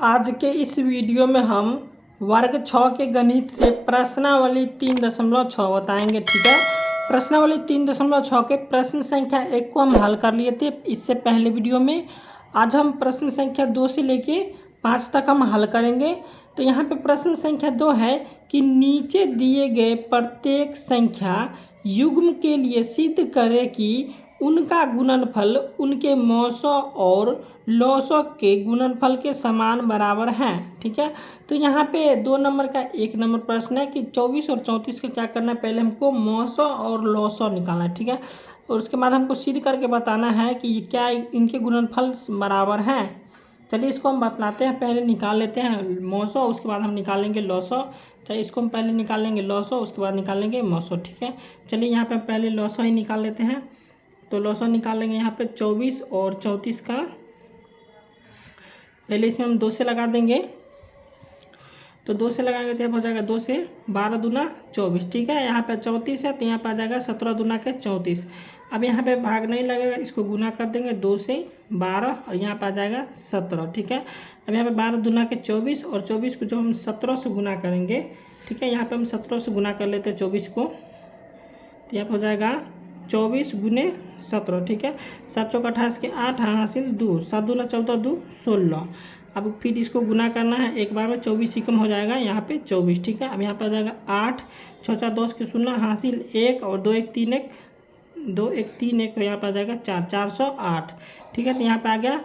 आज के इस वीडियो में हम वर्ग 6 के गणित से प्रश्नावली 3.6 बताएंगे। ठीक है, प्रश्नावली 3.6 के प्रश्न संख्या 1 को हम हल कर लिए थे इससे पहले वीडियो में। आज हम प्रश्न संख्या 2 से लेके 5 तक हम हल करेंगे। तो यहाँ पे प्रश्न संख्या 2 है कि नीचे दिए गए प्रत्येक संख्या युग्म के लिए सिद्ध करें कि उनका गुणनफल उनके मौसों और लौसों के गुणनफल के समान बराबर हैं। ठीक है, तो यहाँ पे 2 नंबर का 1 नंबर प्रश्न है कि 24 और 34 का क्या करना है, पहले हमको मौसों और लौसों निकालना है। ठीक है, और उसके बाद हमको सिद्ध करके बताना है कि क्या इनके गुणनफल बराबर हैं। चलिए इसको हम बतलाते हैं, पहले निकाल लेते हैं मौसों, उसके बाद हम निकालेंगे लौसों। चलिए इसको हम पहले निकालेंगे लौसों, उसके बाद निकालेंगे मौसों। ठीक है, चलिए यहाँ पे पहले लौसों ही निकाल लेते हैं। तो लौसों निकालेंगे यहाँ पे 24 और 34 का। पहले इसमें हम 2 से लगा देंगे, तो 2 से लगाएंगे तो यहाँ हो जाएगा 2 से 12 दूना 24। ठीक है, यहाँ पे 34 है तो यहाँ पर आ जाएगा 17 दूना के 34। अब यहाँ पे भाग नहीं लगेगा, इसको गुना कर देंगे 2 से 12 और यहाँ पर आ जाएगा 17। ठीक है, अब यहाँ पे 12 दूना के 24 और 24 को जब हम 17 से गुना करेंगे, ठीक है, यहाँ पर हम 17 से गुना कर लेते हैं 24 को, तो यहाँ पर हो जाएगा 24 गुने 17। ठीक है, 7 चौक 28 के 8 हासिल 2, 7 दूना 14 2 16। अब फिर इसको गुना करना है एक बार में, 24 ही कम हो जाएगा यहाँ पे 24। ठीक है, अब यहाँ पर आ जाएगा 8 6 4 10 के 0 हासिल 1 और 2 1 3 1 2 1 3 1 यहाँ पर आ जाएगा 4 408। ठीक है, तो यहाँ पे आ गया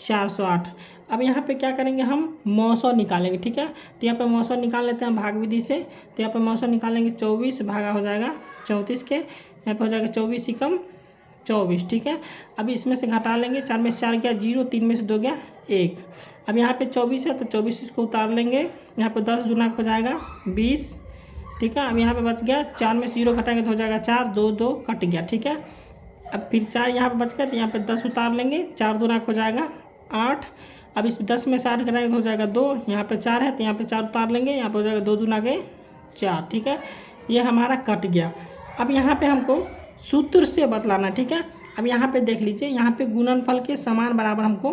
408। अब यहाँ पे क्या करेंगे, हम मौसों निकालेंगे। ठीक है, तो यहाँ पे मौसों निकाल लेते हैं भाग विधि से। तो यहाँ पे मौसों निकालेंगे 24 भागा हो जाएगा 34 के, यहाँ पे हो जाएगा 24 ही कम 24। ठीक है, अब इसमें से घटा लेंगे, 4 में से 4 गया 0, 3 में से 2 गया 1। अब यहाँ पे 24 है तो 24 इसको उतार लेंगे, यहाँ पे 10 गुना हो जाएगा 20। ठीक है, अब यहाँ पे बच गया 4 में से 0 घटाएंगे तो हो जाएगा 4, 2 2 कट गया। ठीक है, अब फिर 4 यहाँ पे बच गया तो यहाँ पे 10 उतार लेंगे, 4 दूना हो जाएगा 8। अब इस 10 में से 8 घटाएंगे तो हो जाएगा 2, यहाँ पे 4 है तो यहाँ पे 4 उतार लेंगे, यहाँ पे हो जाएगा 2 दूना के 4। ठीक है, ये हमारा कट गया। अब यहाँ पे हमको सूत्र से बतलाना। ठीक है, अब यहाँ पे देख लीजिए, यहाँ पे गुणनफल के समान बराबर हमको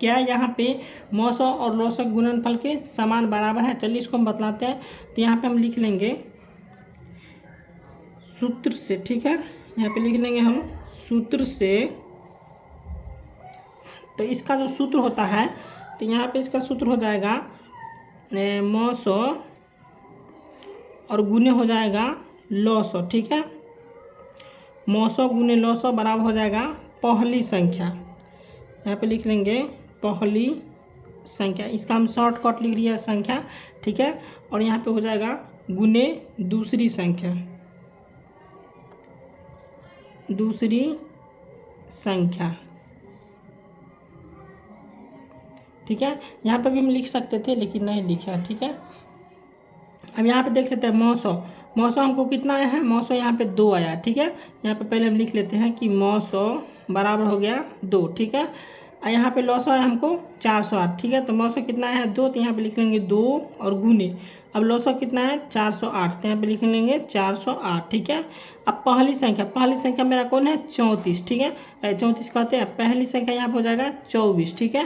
क्या, यहाँ पे मौसों और लौसों गुणनफल के समान बराबर है। चलिए इसको हम बतलाते हैं। तो यहाँ पे हम लिख लेंगे सूत्र से। ठीक है, यहाँ पे लिख लेंगे हम सूत्र से। तो इसका जो सूत्र होता है, तो यहाँ पे इसका सूत्र हो जाएगा मौसों और गुने हो जाएगा लौसों। ठीक है, मौसों गुने लौसों बराबर हो जाएगा पहली संख्या। यहाँ पे लिख लेंगे पहली संख्या, इसका हम शॉर्टकट लिख रही है संख्या। ठीक है, और यहाँ पे हो जाएगा गुने दूसरी संख्या, दूसरी संख्या। ठीक है, यहाँ पे भी हम लिख सकते थे लेकिन नहीं लिखा। ठीक है, अब यहाँ पे देख लेते हैं मौसों। मौसों हमको कितना आया है, मौसों यहाँ पे 2 आया है। ठीक है, यहाँ पे पहले हम लिख लेते हैं कि मौसों बराबर हो गया 2। ठीक है, और यहाँ पे लौसों है हमको 408। ठीक है, तो मौसों कितना है 2, तो यहाँ पे लिख लेंगे 2 और गुने। अब लौसों कितना है 408, तो यहाँ पे लिख लेंगे 408। ठीक है, अब पहली संख्या मेरा कौन है 34। ठीक है, 34 कहते हैं, पहली संख्या यहाँ पे हो जाएगा 24। ठीक है,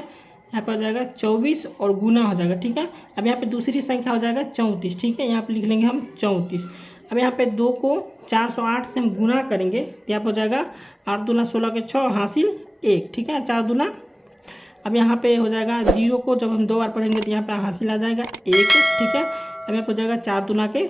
यहाँ पर हो जाएगा 24 और गुना हो जाएगा। ठीक है, अब यहाँ पे दूसरी संख्या हो जाएगा 34। ठीक है, यहाँ पे लिख लेंगे हम 34। अब यहाँ पे 2 को 408 से हम गुना करेंगे तो यहाँ पर हो जाएगा 8 दूना 16 के 6 हासिल 1। ठीक है, 4 दूना। अब यहाँ पे हो जाएगा 0 को जब हम 2 बार पढ़ेंगे तो यहाँ पे हासिल आ जाएगा 1। ठीक है, अब यहाँ पर हो जाएगा 4 दूना के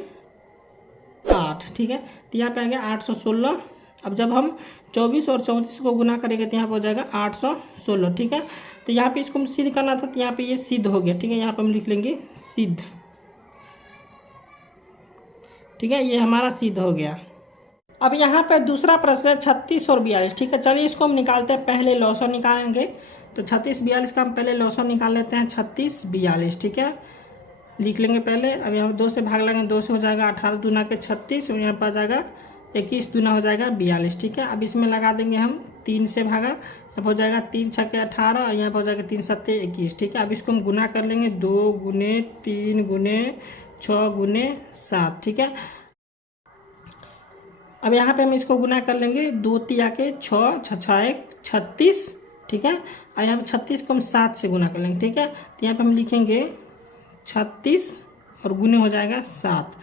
8। ठीक है, तो यहाँ पे आ गया 816। अब जब हम 24 और 34 को गुना करेंगे तो यहाँ पर हो जाएगा 816। ठीक है, तो यहाँ पे इसको हम सिद्ध करना था, तो यहाँ पे ये सिद्ध हो गया। ठीक है, यहाँ पे हम लिख लेंगे सिद्ध। ठीक है, ये हमारा सिद्ध हो गया। अब यहाँ पे दूसरा प्रश्न है 36 और 42। ठीक है, चलिए इसको हम निकालते हैं, पहले लौसों निकालेंगे। तो 36 42 का हम पहले लौसों निकाल लेते हैं। 36 42। ठीक है, लिख लेंगे पहले। अब यहाँ 2 से भाग लेंगे, 2 से हो जाएगा 18 दूना के 36 और यहाँ पर आ जाएगा 21 दूना हो जाएगा 42। ठीक है, अब इसमें लगा देंगे हम 3 से भागा, अब हो जाएगा 3 छक्के 18 और यहाँ पर हो जाएगा 3 सत्ते 21। ठीक है, अब इसको हम गुना कर लेंगे 2 गुने 3 गुने 6 गुने 7। ठीक है, अब यहाँ पे हम इसको गुना कर लेंगे 2 तिया के 6 6 1 36। ठीक है। और यहाँ पे 36 को हम 7 से गुना कर लेंगे, ठीक है। तो यहाँ पे हम लिखेंगे 36 और गुने हो जाएगा 7,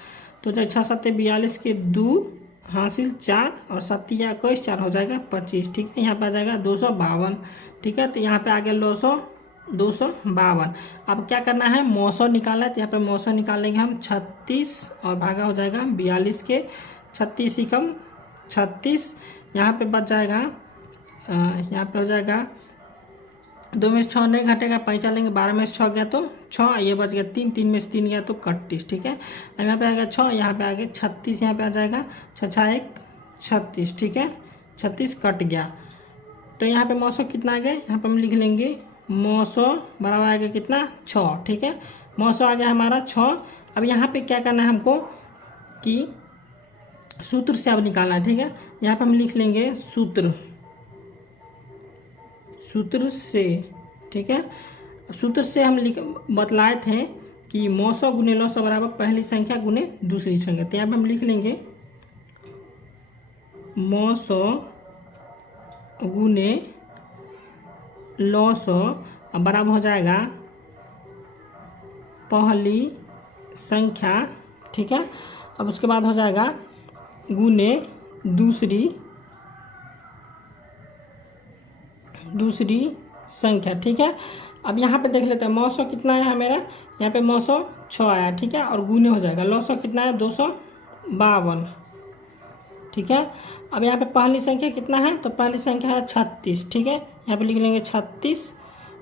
तो जो 6 7 42 के 2 हासिल 4 और 7 या 21 4 हो जाएगा 25, ठीक है। यहाँ पे आ जाएगा 252, ठीक है। तो यहाँ पे आ गया 252। अब क्या करना है, मौसो निकालना है। तो यहाँ पे मौसो निकालेंगे हम 36 और भागा हो जाएगा 42 के, 36 एकम 36, यहाँ पे बच जाएगा यहाँ पे हो जाएगा 2 में से 6 नहीं घटेगा, 5 लेंगे, 12 में से 6 गया तो 6, ये बच गया 3, 3 में से 3 गया तो 31, ठीक है। अब यहाँ पे आ गया 6, यहाँ पे आ गया 36, यहाँ पे आ जाएगा 6 6 1 36, ठीक है। 36 कट गया, तो यहाँ पे मौसो कितना आ गया, यहाँ पे हम लिख लेंगे मौसो बराबर आ गया कितना 6, ठीक है। मौसो आ गया हमारा 6। अब यहाँ पे क्या करना है हमको कि सूत्र से अब निकालना है, ठीक है। यहाँ पे हम लिख लेंगे सूत्र से, ठीक है। सूत्र से हम बतलाए थे कि मौसो गुने लौसो बराबर पहली संख्या गुने दूसरी संख्या। तो यहाँ पे हम लिख लेंगे मौसो गुने लौसो बराबर हो जाएगा पहली संख्या, ठीक है। अब उसके बाद हो जाएगा गुने दूसरी संख्या, ठीक है। अब यहाँ पे देख लेते हैं मौसो कितना है मेरा, यहाँ पे मौसो 6 आया, ठीक है। और गुने हो जाएगा लौसो कितना है 252, ठीक है। अब यहाँ पे पहली संख्या कितना है, तो पहली संख्या है 36, ठीक है। यहाँ पे लिख लेंगे 36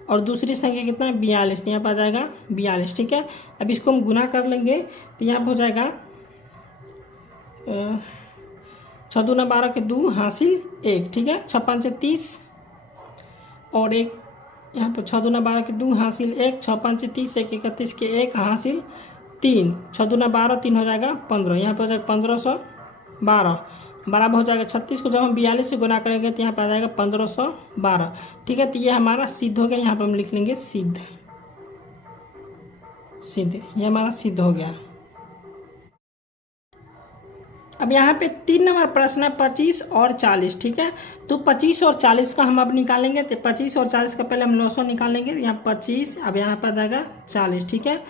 और दूसरी संख्या कितना है 42, यहाँ पर आ जाएगा 42, ठीक है। अब इसको हम गुना कर लेंगे, तो यहाँ पर हो जाएगा 6 दूना 12 के 2 हासिल 1, ठीक है। 6 5 30 और 1, यहाँ पर 6 दूना 12 के 2 हासिल 1, 6 5 30 1 31 के 1 हासिल 3, 6 दूना 12 3 हो जाएगा 15, यहाँ पर हो जाएगा 1512 बराबर हो जाएगा 36 को जब हम 42 से गुना करेंगे तो यहाँ पर आ जाएगा 1512, ठीक है। तो ये हमारा सिद्ध हो गया, यहाँ पर हम लिख लेंगे सिद्ध, ये हमारा सिद्ध हो गया। अब यहाँ पे 3 नंबर प्रश्न है 25 और 40, ठीक है। तो 25 और 40 का हम अब निकालेंगे, तो 25 और 40 का पहले हम लौसो निकालेंगे, यहाँ 25, अब यहाँ पर आ जाएगा 40, ठीक है।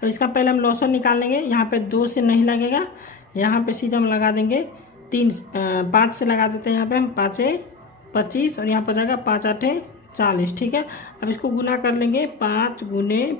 तो इसका पहले हम लौसो निकालेंगे, यहाँ पे 2 से नहीं लगेगा, यहाँ पे सीधा हम लगा देंगे 5 से लगा देते हैं, यहाँ पे हम 5 25 और यहाँ पर जाएगा 5 8 40, ठीक है। अब इसको गुना कर लेंगे 5 गुने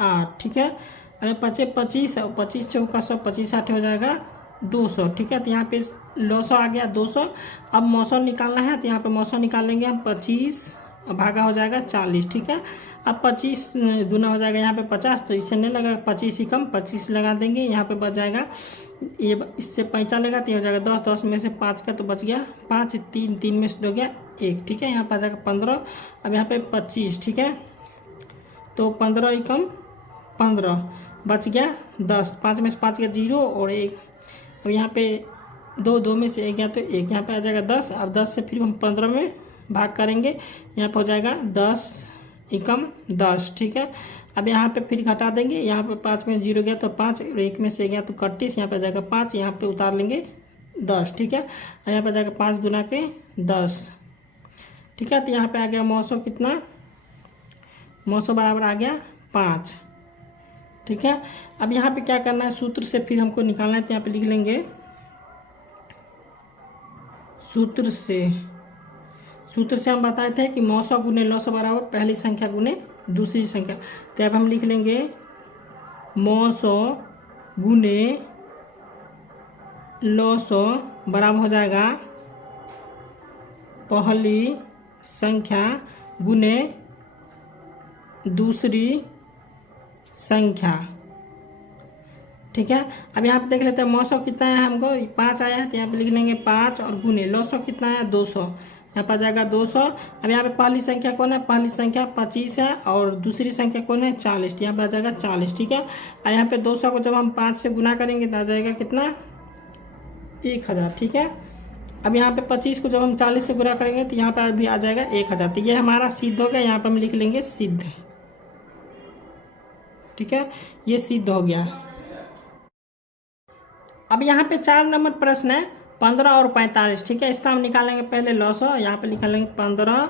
8, ठीक है। अरे 5 25 और 25 चौका 100, 25 8 हो जाएगा 200, ठीक है। तो यहाँ पे लौसो आ गया 200। अब मौसो निकालना है, तो यहाँ पे मौसो निकाल लेंगे हम 25 और भागा हो जाएगा 40, ठीक है। अब 25 दूना हो जाएगा यहाँ पे 50, तो इससे नहीं लगा 25 ही कम 25 लगा देंगे, यहाँ पे बच जाएगा, ये इससे 5 लेगा तो ये हो जाएगा 10, 10 में से 5 का तो बच गया 5, 3 में से 2 गया 1, ठीक है। यहाँ पर आ जाएगा 15, अब यहाँ पे 25, ठीक है। तो 15 ही कम 15 बच गया 10, 5 में से 5 गया 0 और 1, अब यहाँ पे 2 में से 1 गया तो 1, यहाँ पे आ जाएगा 10। अब 10 से फिर हम 15 में भाग करेंगे, यहाँ पे हो जाएगा 10 एकम 10, ठीक है। अब यहाँ पे फिर घटा देंगे, यहाँ पे 5 में 0 गया तो 5 और 1 में से गया तो 31, यहाँ पे आ जाएगा 5, यहाँ पे उतार लेंगे 10, ठीक है। और यहाँ पे आ जाएगा 5 दूना के 10, ठीक है। तो यहाँ पे आ गया मौसो कितना, मौसो बराबर आ गया 5, ठीक है। अब यहाँ पे क्या करना है, सूत्र से फिर हमको निकालना है, तो यहाँ पे लिख लेंगे सूत्र से हम बताए थे कि मौसो गुने लौसो बराबर पहली संख्या गुने दूसरी संख्या। तो अब हम लिख लेंगे मौसो गुने लौसो बराबर हो जाएगा पहली संख्या गुने दूसरी संख्या, ठीक है। अब यहाँ पे देख लेते हैं मौसो कितना है, हमको 5 आया है, तो यहाँ पे लिख लेंगे 5 और गुने लौसो कितना है 200, यहाँ पर आ जाएगा 200। अब यहाँ पे पहली संख्या कौन है, पहली संख्या 25 है और दूसरी संख्या कौन है 40, यहाँ पर आ जाएगा 40, ठीक है। और यहाँ पे 200 को जब हम 5 से गुना करेंगे तो आ जाएगा कितना 1000, ठीक है। अब यहाँ पे 25 को जब हम 40 से गुना करेंगे तो यहाँ पर भी आ जाएगा 1000। तो ये हमारा सिद्ध हो गया, यहाँ पर हम लिख लेंगे सिद्ध, ठीक है। ये सिद्ध हो गया। अब यहाँ पे 4 नंबर प्रश्न है 15 और 45, ठीक है। इसका हम निकालेंगे पहले लॉसो, यहाँ पे निकालेंगे 15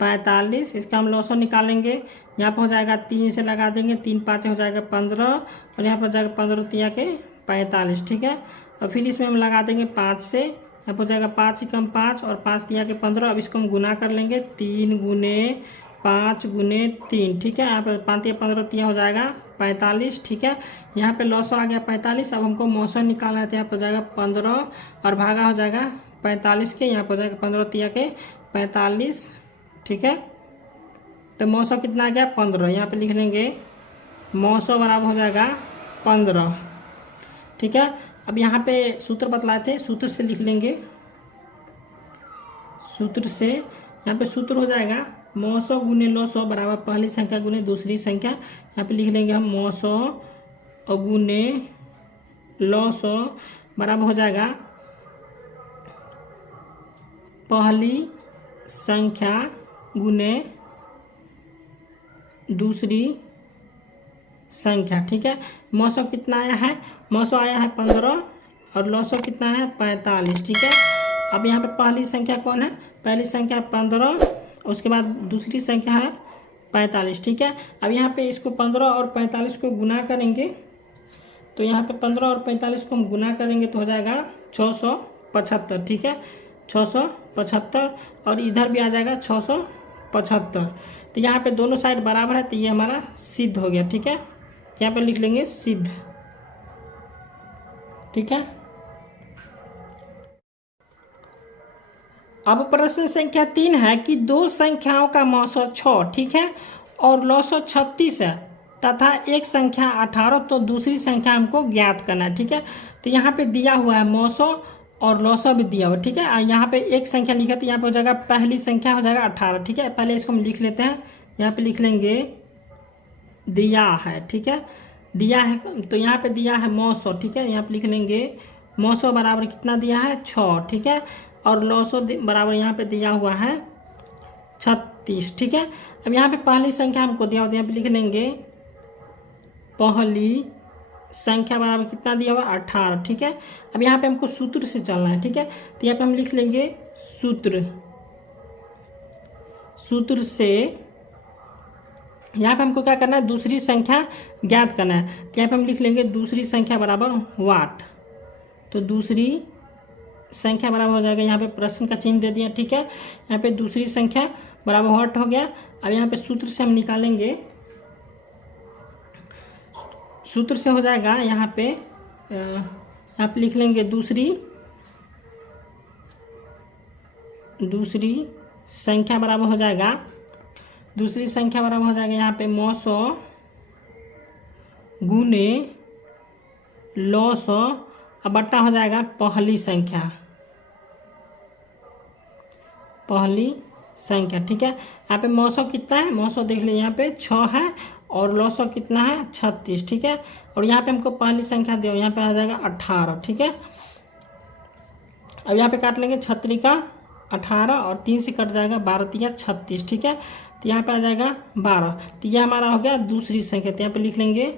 45, इसका हम लॉसो निकालेंगे। यहाँ पर हो जाएगा 3 से लगा देंगे, 3 5 हो जाएगा 15 और यहाँ पर हो जाएगा 15 तिया के 45, ठीक है। और फिर इसमें हम लगा देंगे 5 से, यहाँ पर हो जाएगा 5 एकम 5 और 5 तिया के 15। अब इसको हम गुना कर लेंगे, 3 गुने 5 गुने 3, ठीक है। यहाँ पर 5 तिया 15 तिया हो जाएगा 45, ठीक है। यहाँ पे लॉसो आ गया 45। अब हमको मौसम निकालना है तो यहाँ पर हो जाएगा 15 और भागा हो जाएगा 45 के, यहाँ पर हो जाएगा 15 तिया के 45, ठीक है। तो मौसम कितना आ गया 15, यहाँ पे लिख लेंगे मौसम बराबर हो जाएगा 15, ठीक है। अब यहाँ पे सूत्र बतलाए थे, सूत्र से लिख लेंगे। सूत्र से यहाँ पे सूत्र हो जाएगा मौसम गुने लॉसो बराबर पहली संख्या गुने दूसरी संख्या। यहाँ पे लिख लेंगे हम मौसम और गुने लॉसो बराबर हो जाएगा पहली संख्या गुने दूसरी संख्या, ठीक है। मौसम कितना आया है, मौसम आया है 15 और लॉसो कितना है 45, ठीक है। अब यहाँ पे पहली संख्या कौन है, पहली संख्या 15, उसके बाद दूसरी संख्या है 45, ठीक है। अब यहाँ पे इसको 15 और 45 को गुना करेंगे, तो यहाँ पे 15 और 45 को हम गुना करेंगे तो हो जाएगा 675, ठीक है, 675। और इधर भी आ जाएगा 675। तो यहाँ पे दोनों साइड बराबर है तो ये हमारा सिद्ध हो गया, ठीक है। यहाँ पे लिख लेंगे सिद्ध, ठीक है। अब प्रश्न संख्या 3 है कि दो संख्याओं का मौसम 6, ठीक है, और लॉसो 36 है तथा एक संख्या 18, तो दूसरी संख्या हमको ज्ञात करना है, ठीक है। तो यहाँ पे दिया हुआ है मौसम और लॉसो भी दिया हुआ, ठीक है। यहाँ पे एक संख्या लिखा तो यहाँ पे हो जाएगा पहली संख्या हो जाएगा 18, ठीक है। पहले इसको हम लिख लेते हैं, यहाँ पे लिख लेंगे दिया है, ठीक है, दिया है। तो यहाँ पे दिया है मौसम, ठीक है, यहाँ पे लिख लेंगे मौसम बराबर कितना दिया है 6, ठीक है। और लॉसो बराबर यहाँ पे दिया हुआ है 36, ठीक है। अब यहाँ पे पहली संख्या हमको दिया होता है, यहाँ पे लिख लेंगे पहली संख्या बराबर कितना दिया हुआ 18, ठीक है। अब यहाँ पे हमको सूत्र से चलना है, ठीक है। तो यहाँ पे हम लिख लेंगे सूत्र, सूत्र से यहाँ पे हमको क्या करना है दूसरी संख्या ज्ञात करना है। तो यहाँ पे हम लिख लेंगे दूसरी संख्या बराबर वाट, तो दूसरी संख्या बराबर हो जाएगा, यहाँ पे प्रश्न का चिन्ह दे दिया, ठीक है। यहाँ पे दूसरी संख्या बराबर वाट हो गया। अब यहाँ पे सूत्र से हम निकालेंगे, सूत्र से हो जाएगा यहाँ पे लिख लेंगे दूसरी संख्या बराबर हो जाएगा, दूसरी संख्या बराबर हो जाएगा यहाँ पे मौसो गुने लॉसो, अब बट्टा हो जाएगा पहली संख्या, पहली संख्या, ठीक है। यहाँ पे मौसम कितना है, मौसम देख लीजिए यहाँ पे 6 है और लॉसो कितना है 36, ठीक है। और यहाँ पे हमको पहली संख्या दो, यहाँ पे आ जाएगा 18, ठीक है। अब यहाँ पे काट लेंगे 36 का 18 और 3 से कट जाएगा 12 तिया 36, ठीक है। तो यहाँ पे आ जाएगा 12, तो यह हमारा हो गया दूसरी संख्या। तो यहाँ पे लिख लेंगे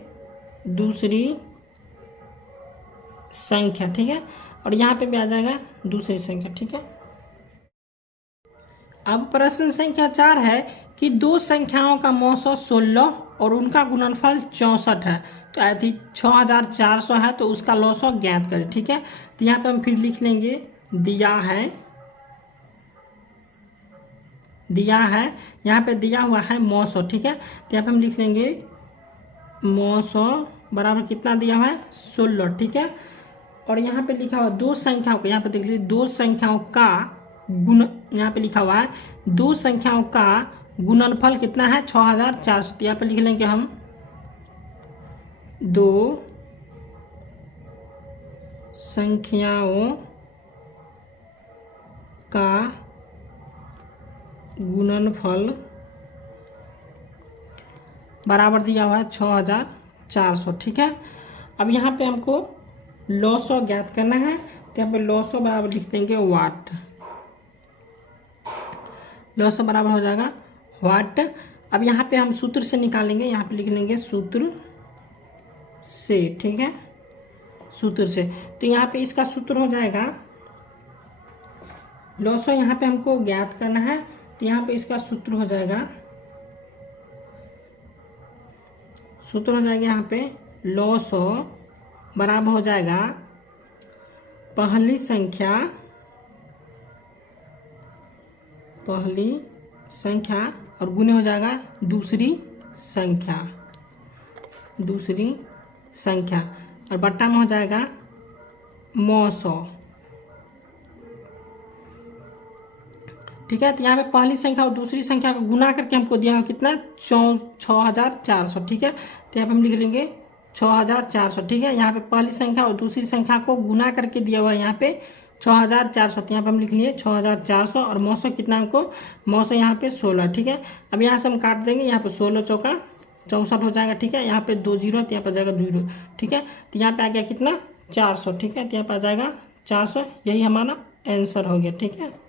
दूसरी संख्या, ठीक है। और यहाँ पे भी आ जाएगा दूसरी संख्या, ठीक है। अब प्रश्न संख्या 4 है कि दो संख्याओं का मौसम 16 और उनका गुणनफल 64 है, तो ऐसी 6400 है, तो उसका लॉसो ज्ञात करें, ठीक है। तो यहाँ पे हम फिर लिख लेंगे दिया है, यहाँ पे दिया हुआ है मौसम, ठीक है। तो यहाँ पे हम लिख लेंगे मौसम बराबर कितना दिया हुआ है 16, ठीक है। और यहाँ पे लिखा हुआ दो संख्याओं का, यहाँ पे देख लीजिए दो संख्याओं का गुण, यहाँ पे लिखा हुआ है दो संख्याओं का गुणनफल कितना है 6400। तो यहाँ पे लिख लेंगे हम दो संख्याओं का गुणनफल बराबर दिया हुआ है 6400, ठीक है। अब यहाँ पे हमको लॉसो ज्ञात करना है, तो यहाँ पे लॉसो बराबर लिख देंगे वाट, लॉसो बराबर हो जाएगा वाट। अब यहाँ पे हम सूत्र से निकालेंगे, यहाँ पे लिख लेंगे सूत्र से, ठीक है, सूत्र से। तो यहाँ पे इसका सूत्र हो जाएगा लॉसो यहाँ पे हमको ज्ञात करना है, तो यहाँ पे इसका सूत्र हो जाएगा यहाँ पे लॉसो बराबर हो जाएगा पहली संख्या और गुने हो जाएगा दूसरी संख्या और बट्टा में हो जाएगा मौसो। ठीक है, तो यहाँ पे पहली संख्या और दूसरी संख्या को गुना करके हमको दिया है कितना 6400। ठीक है, तो यहाँ पे हम लिख लेंगे 6400। ठीक है, यहाँ पे पहली संख्या और दूसरी संख्या को गुना करके दिया हुआ है यहाँ पे 6400, तो यहाँ पे हम लिख लिए 6400 और मौसो कितना हमको मौसो यहाँ पे 16। ठीक है, अब यहाँ से हम काट देंगे, यहाँ पे 16 चौका 64 हो जाएगा। ठीक है, यहाँ पे 2 जीरो तो यहाँ पर जाएगा 2 जीरो। ठीक है, तो यहाँ पे आ गया कितना 400। ठीक है, तो यहाँ पर आ जाएगा 400, यही हमारा आंसर हो गया। ठीक है,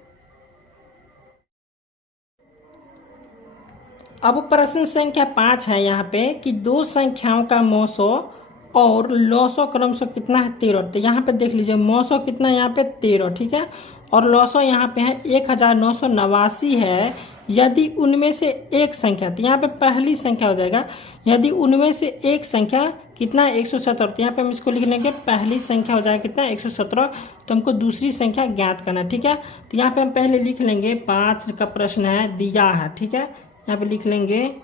अब प्रश्न संख्या 5 है यहाँ पे कि दो संख्याओं का मौसो और लॉसो क्रमशः कितना है 13। तो यहाँ पे देख लीजिए मौसो कितना यहाँ पे 13। ठीक है, और लॉसो यहाँ पे है 1989 है। यदि उनमें से एक संख्या, तो यहाँ पे पहली संख्या हो जाएगा, यदि उनमें से एक संख्या कितना है 117, तो यहाँ पे हम इसको लिख लेंगे पहली संख्या हो जाएगा कितना 117, तो हमको दूसरी संख्या ज्ञात करना है। ठीक है, तो यहाँ पे हम पहले लिख लेंगे 5 का प्रश्न है दिया है। ठीक है, यहाँ पे लिख लेंगे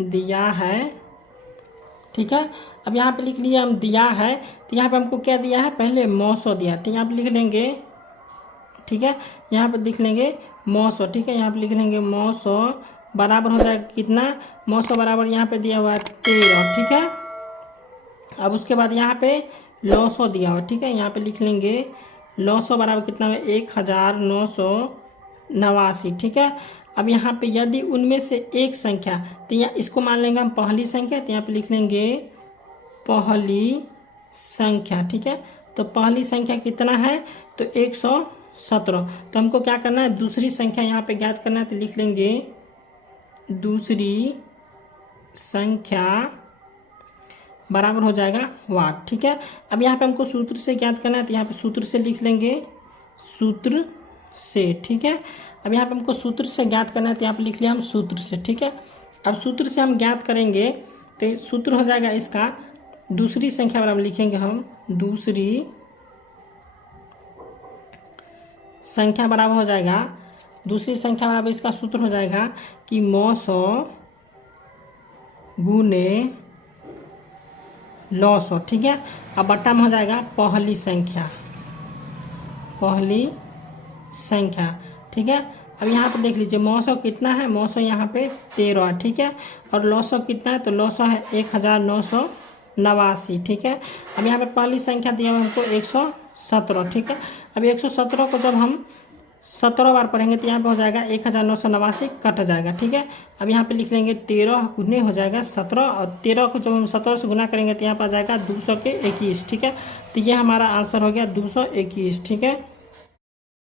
दिया है। ठीक है, अब यहाँ पे लिख लिया हम दिया है, तो यहाँ पे हमको क्या दिया है पहले मौसो दिया, तो यहाँ पे लिख लेंगे। ठीक है, यहाँ पे लिख लेंगे मौसो। ठीक है, यहाँ पे लिख लेंगे मौसो बराबर हो जाएगा कितना मौसो बराबर यहाँ पे दिया हुआ है 13। ठीक है, अब उसके बाद यहाँ पे लॉसो दिया हुआ। ठीक है, यहाँ पे लिख लेंगे लॉसो बराबर कितना है 1989। ठीक है, अब यहाँ पे यदि उनमें से एक संख्या, तो यहाँ इसको मान लेंगे हम पहली संख्या, तो यहाँ पे लिख लेंगे पहली संख्या। ठीक है, तो पहली संख्या कितना है तो 117, तो हमको क्या करना है दूसरी संख्या यहाँ पे ज्ञात करना है, तो लिख लेंगे दूसरी संख्या बराबर हो जाएगा 8। ठीक है, अब यहाँ पे हमको सूत्र से ज्ञात करना है, तो यहाँ पे सूत्र से लिख लेंगे सूत्र से। ठीक है, अब यहाँ पे हमको सूत्र से ज्ञात करना है, तो यहाँ पे लिख लिया हम सूत्र से। ठीक है, अब सूत्र से हम ज्ञात करेंगे, तो सूत्र हो जाएगा इसका दूसरी संख्या बराबर लिखेंगे हम दूसरी संख्या बराबर हो जाएगा दूसरी संख्या बराबर इसका सूत्र हो जाएगा कि मौसो गुने लॉसो। ठीक है, अब बट्टा में हो जाएगा पहली संख्या। ठीक है, अब यहाँ पे देख लीजिए मौसो कितना है, मौसो यहाँ पे 13। ठीक है, और लॉसो कितना है तो लॉसो है 1989। ठीक है, अब यहाँ पे पहली संख्या दिया हुआ हमको 117। ठीक है, अब 117 को जब हम 17 बार पढ़ेंगे तो यहाँ पे हो जाएगा 1989 कट जाएगा। ठीक है, अब यहाँ पे लिख लेंगे 13 गुने हो जाएगा 17, और 13 को जब हम 17 से गुना करेंगे तो यहाँ पर आ जाएगा 221। ठीक है, तो ये हमारा आंसर हो गया 221। ठीक है।